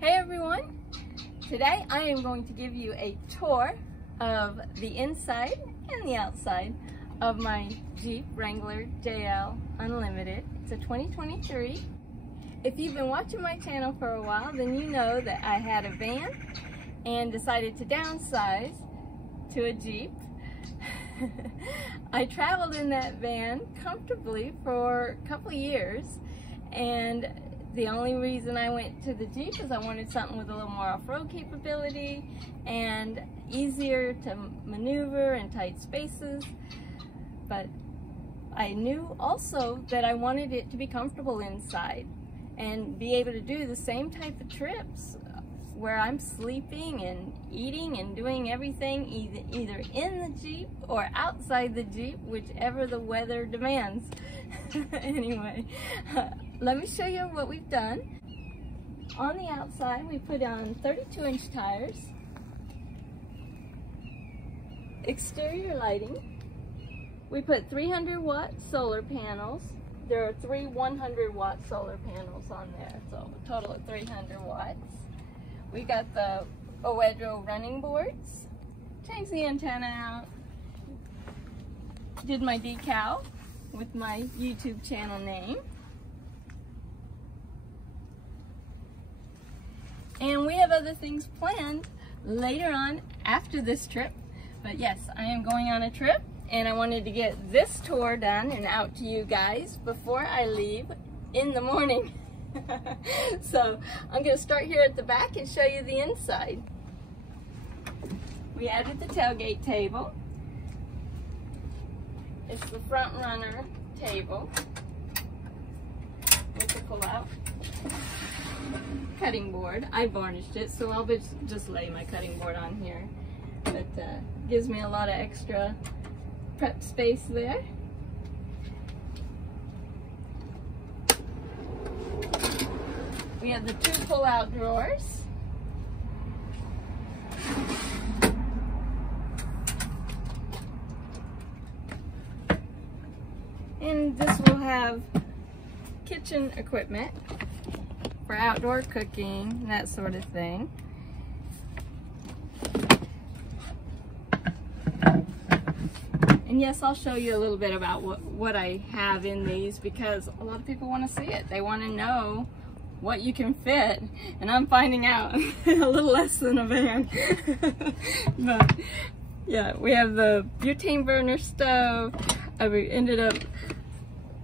Hey everyone! Today I am going to give you a tour of the inside and the outside of my Jeep Wrangler JL Unlimited. It's a 2023. If you've been watching my channel for a while, then you know that I had a van and decided to downsize to a Jeep. I traveled in that van comfortably for a couple of years, and the only reason I went to the Jeep is I wanted something with a little more off-road capability and easier to maneuver in tight spaces. But I knew also that I wanted it to be comfortable inside and be able to do the same type of trips where I'm sleeping and eating and doing everything either in the Jeep or outside the Jeep, whichever the weather demands. Anyway, let me show you what we've done. On the outside, we put on 32-inch tires, exterior lighting. We put 300-watt solar panels. There are 3 100-watt solar panels on there, so a total of 300 watts. We got the Oedro running boards. Changed the antenna out. Did my decal with my YouTube channel name. And we have other things planned later on after this trip. But yes, I am going on a trip, and I wanted to get this tour done and out to you guys before I leave in the morning. So I'm going to start here at the back and show you the inside. We added the tailgate table. It's the front runner table with the pull-out cutting board. I varnished it, so I'll just lay my cutting board on here. But gives me a lot of extra prep space there. We have the 2 pull-out drawers. And this will have kitchen equipment for outdoor cooking, that sort of thing. And yes, I'll show you a little bit about what I have in these, because a lot of people want to see it. They want to know what you can fit, and I'm finding out a little less than a van. But yeah, we have the butane burner stove. I ended up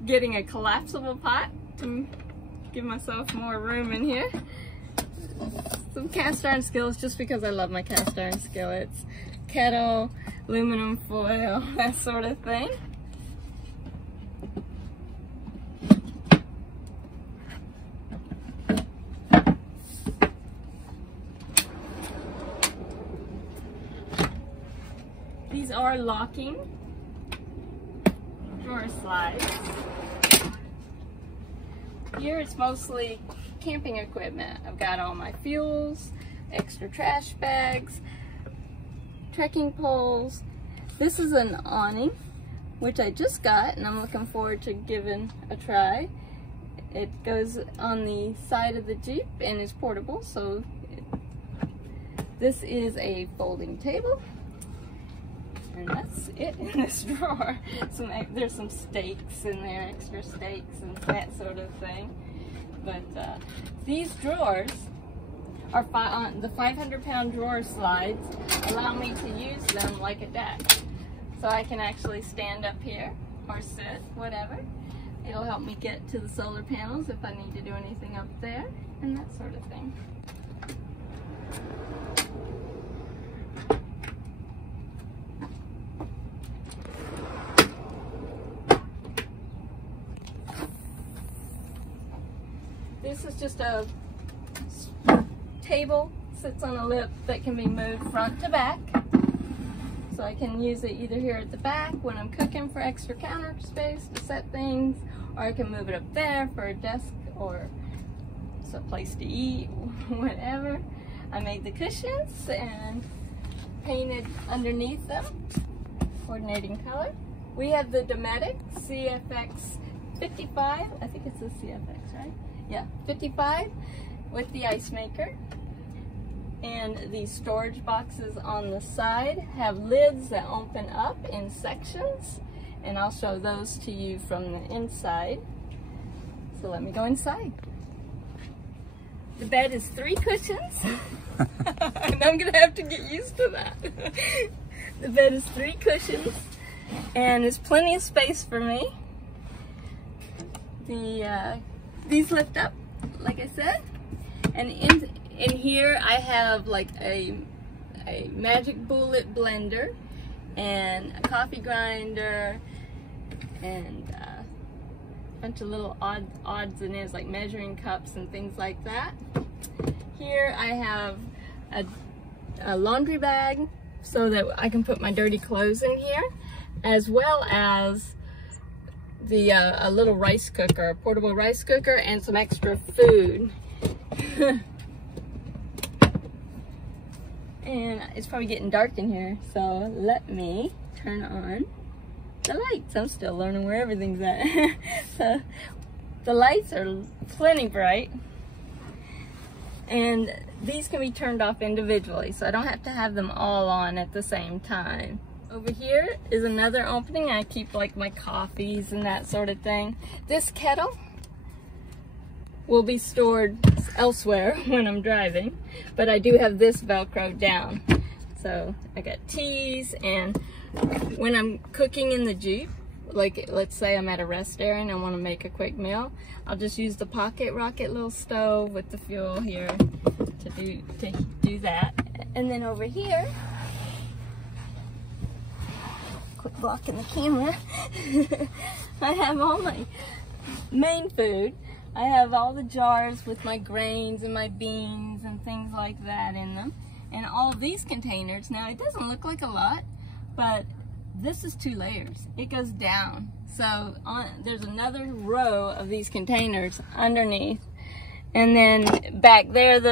getting a collapsible pot to give myself more room in here. Some cast iron skillets, just because I love my cast iron skillets. Kettle, aluminum foil, that sort of thing. These are locking drawer slides. Here it's mostly camping equipment. I've got all my fuels, extra trash bags, trekking poles. This is an awning, which I just got, and I'm looking forward to giving a try. It goes on the side of the Jeep and is portable, so this is a folding table. And that's it in this drawer. There's some stakes in there, extra stakes and that sort of thing. But these drawers are the 500-pound drawer slides allow me to use them like a deck. So I can actually stand up here or sit, whatever. It'll help me get to the solar panels if I need to do anything up there and that sort of thing. This is just a table, sits on a lip that can be moved front to back. So I can use it either here at the back when I'm cooking for extra counter space to set things, or I can move it up there for a desk or a place to eat, whatever. I made the cushions and painted underneath them, coordinating color. We have the Dometic CFX 55, I think it's a CFX, right? Yeah, 55. with the ice maker. And these storage boxes on the side have lids that open up in sections, and I'll show those to you from the inside. So let me go inside. The bed is 3 cushions, and I'm gonna have to get used to that. The bed is 3 cushions, and there's plenty of space for me. These lift up, like I said, and in here I have like a magic bullet blender and a coffee grinder and a bunch of little odds and ends like measuring cups and things like that. Here I have a laundry bag so that I can put my dirty clothes in here, as well as a little rice cooker, a portable rice cooker, and some extra food. And it's probably getting dark in here, so let me turn on the lights. I'm still learning where everything's at. So the lights are plenty bright, and these can be turned off individually, so I don't have to have them all on at the same time. Over here is another opening. I keep like my coffees and that sort of thing. This kettle will be stored elsewhere when I'm driving, but I do have this Velcro down. So I got teas, and when I'm cooking in the Jeep, like let's say I'm at a rest area and I want to make a quick meal, I'll just use the pocket rocket little stove with the fuel here to do that. And then over here, quit blocking the camera, I have all my main food. I have all the jars with my grains and my beans and things like that in them. And all of these containers, now it doesn't look like a lot, but this is 2 layers. It goes down. So there's another row of these containers underneath. And then back there's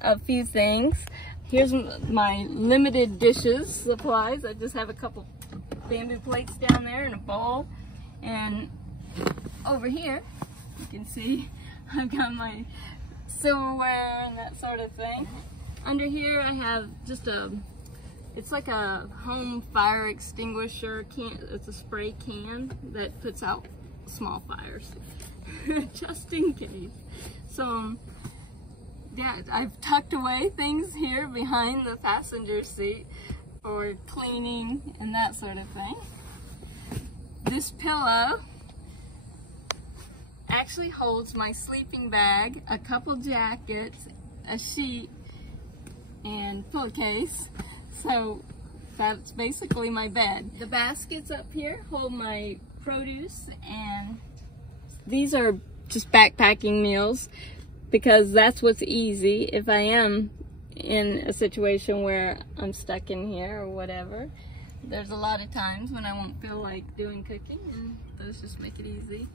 a few things. Here's my limited dishes supplies. I just have a couple bamboo plates down there and a bowl. And over here, you can see I've got my silverware and that sort of thing. Under here I have just it's like a home fire extinguisher can. It's a spray can that puts out small fires, just in case. So yeah, I've tucked away things here behind the passenger seat for cleaning and that sort of thing. This pillow actually holds my sleeping bag, a couple jackets, a sheet, and pillowcase. So that's basically my bed. The baskets up here hold my produce, and these are just backpacking meals because that's what's easy if I am in a situation where I'm stuck in here or whatever. There's a lot of times when I won't feel like doing cooking, and those just make it easy.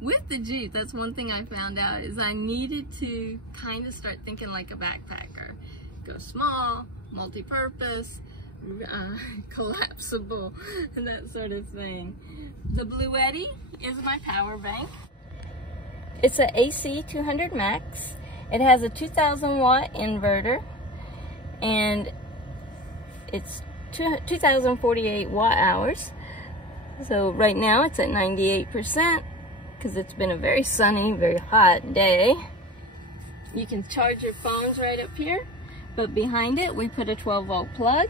With the Jeep, that's one thing I found out, is I needed to kind of start thinking like a backpacker. Go small, multi-purpose, collapsible, and that sort of thing. The Bluetti is my power bank. It's an AC 200 Max. It has a 2000 watt inverter, and it's 2048 watt hours. So right now it's at 98% because it's been a very sunny, very hot day. You can charge your phones right up here, but behind it we put a 12-volt plug,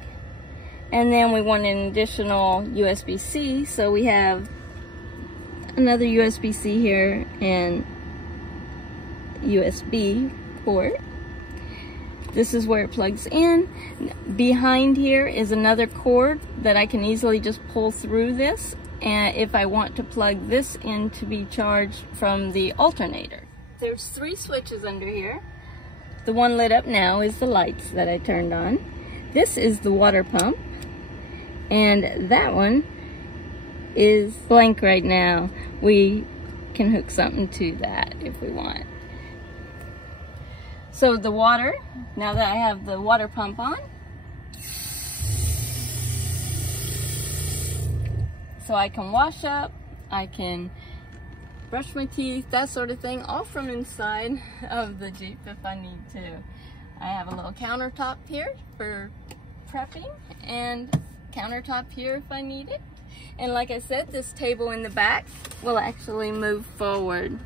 and then we want an additional USB-C, so we have another USB-C here and USB port. This is where it plugs in. Behind here is another cord that I can easily just pull through this, and if I want to plug this in to be charged from the alternator. There's 3 switches under here. The one lit up now is the lights that I turned on. This is the water pump, and that one is blank right now. We can hook something to that if we want. So the water, now that I have the water pump on, so I can wash up, I can brush my teeth, that sort of thing, all from inside of the Jeep if I need to. I have a little countertop here for prepping and countertop here if I need it. And like I said, this table in the back will actually move forward.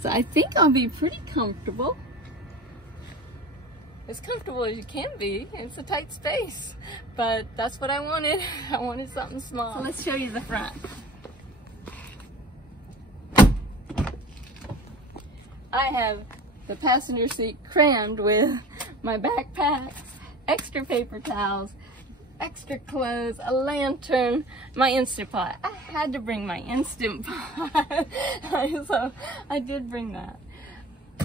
So I think I'll be pretty comfortable. As comfortable as you can be. It's a tight space, but that's what I wanted. I wanted something small. So let's show you the front. I have the passenger seat crammed with my backpacks, extra paper towels, extra clothes, a lantern, my Instant Pot. I had to bring my Instant Pot. So I did bring that.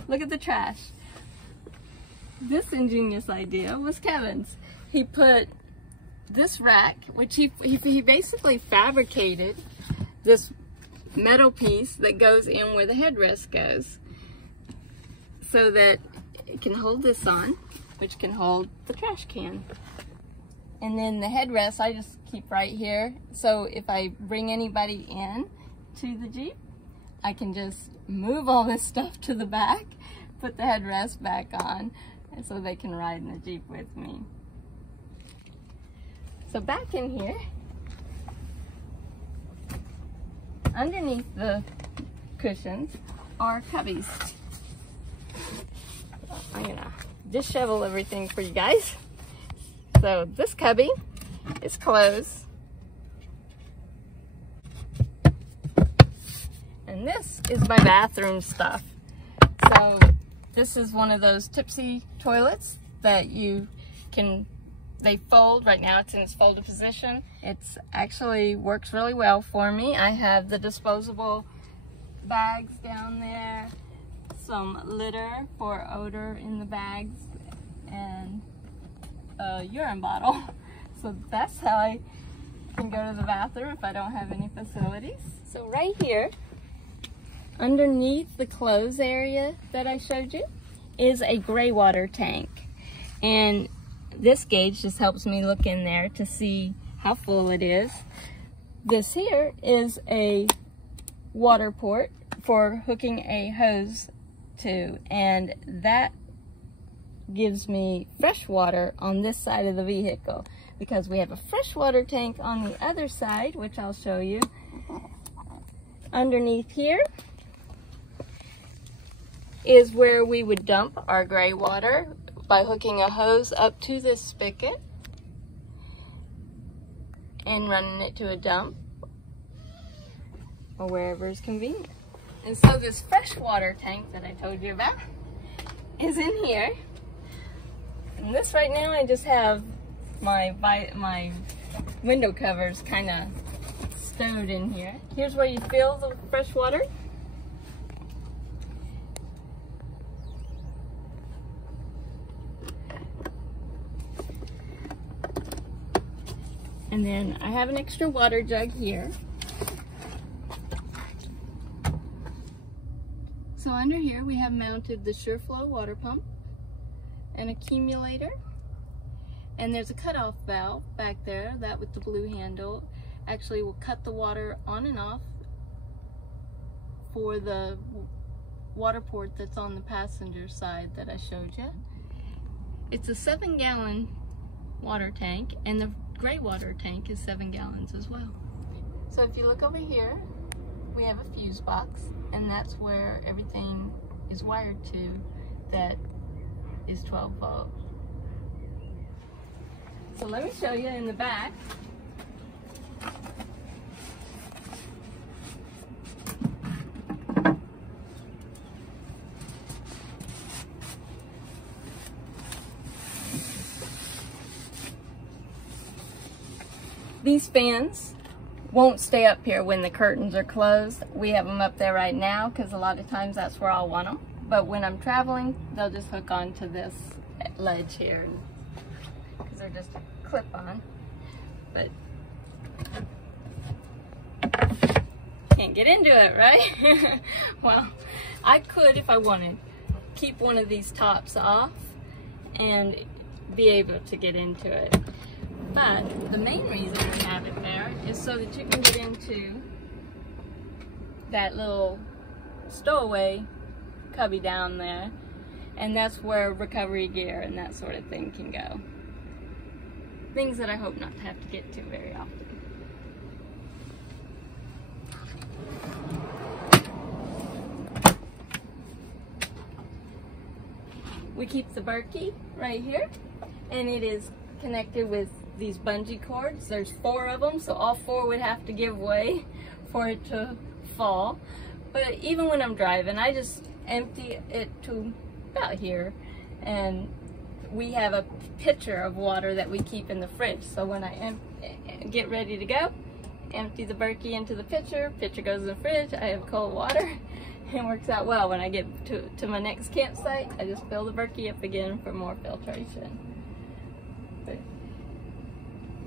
Look at the trash. This ingenious idea was Kevin's. He put this rack, which he basically fabricated this metal piece that goes in where the headrest goes, so that it can hold this on, which can hold the trash can. And then the headrest I just keep right here, so if I bring anybody in to the Jeep, I can just move all this stuff to the back, put the headrest back on, and so they can ride in the Jeep with me. So back in here, underneath the cushions are cubbies. I'm gonna dishevel everything for you guys. So this cubby is clothes. And this is my bathroom stuff. So this is one of those tipsy toilets that they fold. Right now it's in its folded position. It's actually works really well for me. I have the disposable bags down there, some litter for odor in the bags, and a urine bottle. So that's how I can go to the bathroom if I don't have any facilities. So right here, underneath the clothes area that I showed you, is a gray water tank. And this gauge just helps me look in there to see how full it is. This here is a water port for hooking a hose to, and that gives me fresh water on this side of the vehicle, because we have a freshwater tank on the other side, which I'll show you. Underneath here is where we would dump our gray water by hooking a hose up to this spigot and running it to a dump or wherever is convenient. And so this freshwater tank that I told you about is in here. And this right now, I just have my window covers kind of stowed in here. Here's where you fill the fresh water. And then I have an extra water jug here. So under here we have mounted the SureFlow water pump, an accumulator, and there's a cutoff valve back there, that with the blue handle actually will cut the water on and off for the water port that's on the passenger side that I showed you. It's a 7-gallon water tank, and the gray water tank is 7 gallons as well. So if you look over here, we have a fuse box, and that's where everything is wired to that is 12 volt. So let me show you in the back. These fans won't stay up here when the curtains are closed. We have them up there right now because a lot of times that's where I'll want them. But when I'm traveling, they'll just hook onto this ledge here because they're just clip-on. But can't get into it, right? Well, I could, if I wanted, keep one of these tops off and be able to get into it. But the main reason we have it there is so that you can get into that little stowaway cubby down there, and that's where recovery gear and that sort of thing can go. Things that I hope not to have to get to very often. We keep the Berkey right here, and it is connected with these bungee cords. There's 4 of them, so all 4 would have to give way for it to fall. But even when I'm driving, I just empty it to about here, and we have a pitcher of water that we keep in the fridge. So when I get ready to go, empty the Berkey into the pitcher goes in the fridge, I have cold water. It works out well. When I get to my next campsite, I just fill the Berkey up again for more filtration. But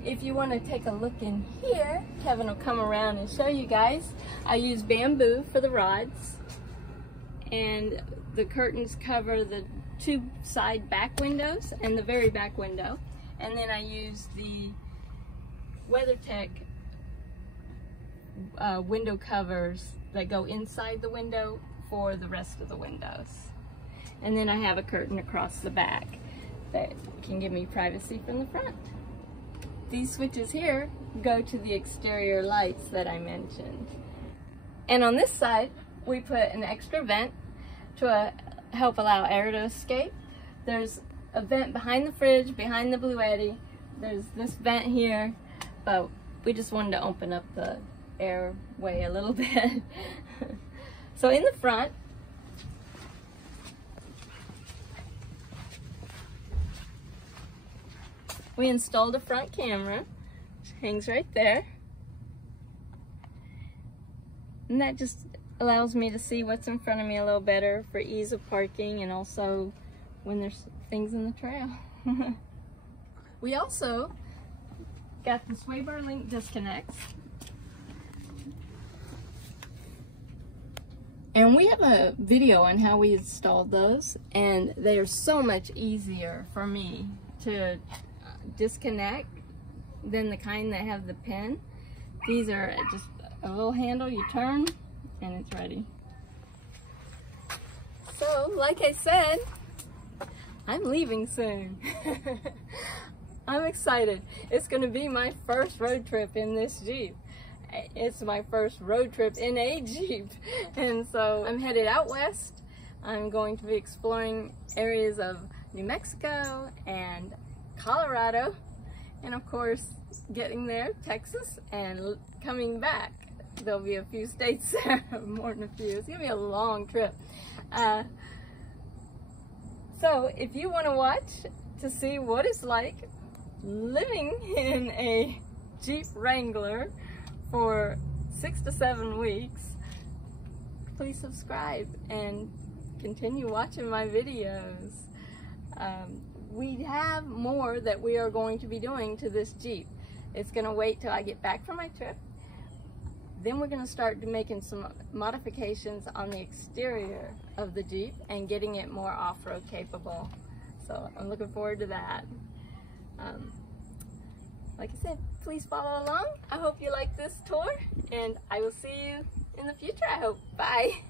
if you want to take a look in here, Kevin will come around and show you guys. I use bamboo for the rods, and the curtains cover the 2 side back windows and the very back window. And then I use the WeatherTech window covers that go inside the window for the rest of the windows. And then I have a curtain across the back that can give me privacy from the front. These switches here go to the exterior lights that I mentioned. And on this side, we put an extra vent to help allow air to escape. There's a vent behind the fridge, behind the Bluetti. There's this vent here, but we just wanted to open up the airway a little bit. So in the front, we installed a front camera, which hangs right there. And that just allows me to see what's in front of me a little better for ease of parking, and also when there's things in the trail. We also got the sway bar link disconnects. And we have a video on how we installed those, and they are so much easier for me to disconnect than the kind that have the pin. These are just a little handle you turn and it's ready. So, like I said, I'm leaving soon. I'm excited. It's going to be my first road trip in this Jeep. It's my first road trip in a Jeep, and so I'm headed out west. I'm going to be exploring areas of New Mexico and Colorado, and of course getting there, Texas, and coming back. There'll be a few states there, more than a few. It's gonna be a long trip. So if you want to watch to see what it's like living in a Jeep Wrangler for 6 to 7 weeks, please subscribe and continue watching my videos. We have more that we are going to be doing to this Jeep. It's going to wait till I get back from my trip. Then we're going to start making some modifications on the exterior of the Jeep and getting it more off-road capable. So I'm looking forward to that. Like I said, please follow along. I hope you like this tour, and I will see you in the future, I hope. Bye.